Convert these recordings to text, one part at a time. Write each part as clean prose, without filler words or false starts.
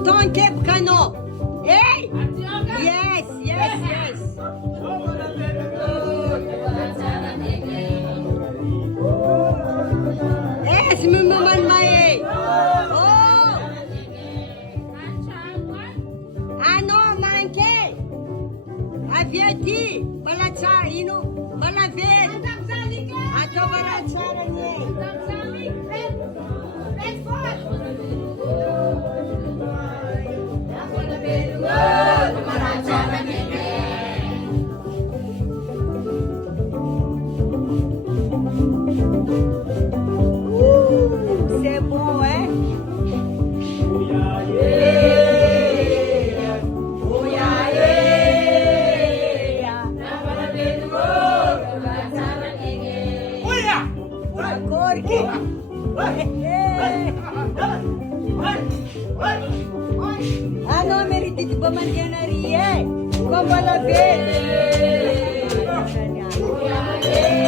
tonton kep kano. Hey! Yes, yes, yes. Yes, mumuman mae. Oh! Ano, manke? Aviati, balacha, ino, balavet. Ato balacha nye. C'est bon, hein? Ah non, meriti di mangiare, come la vede. Très bon.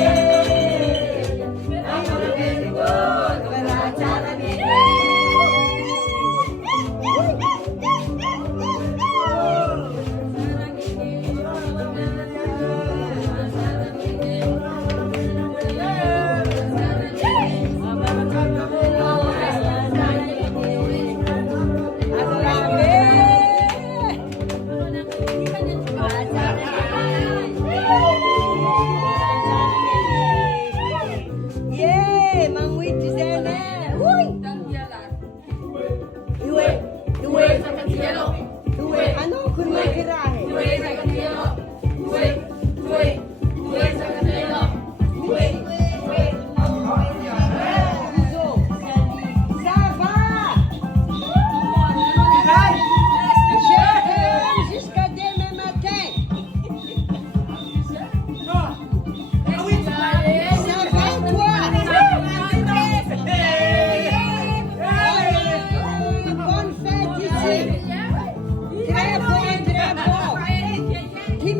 Qui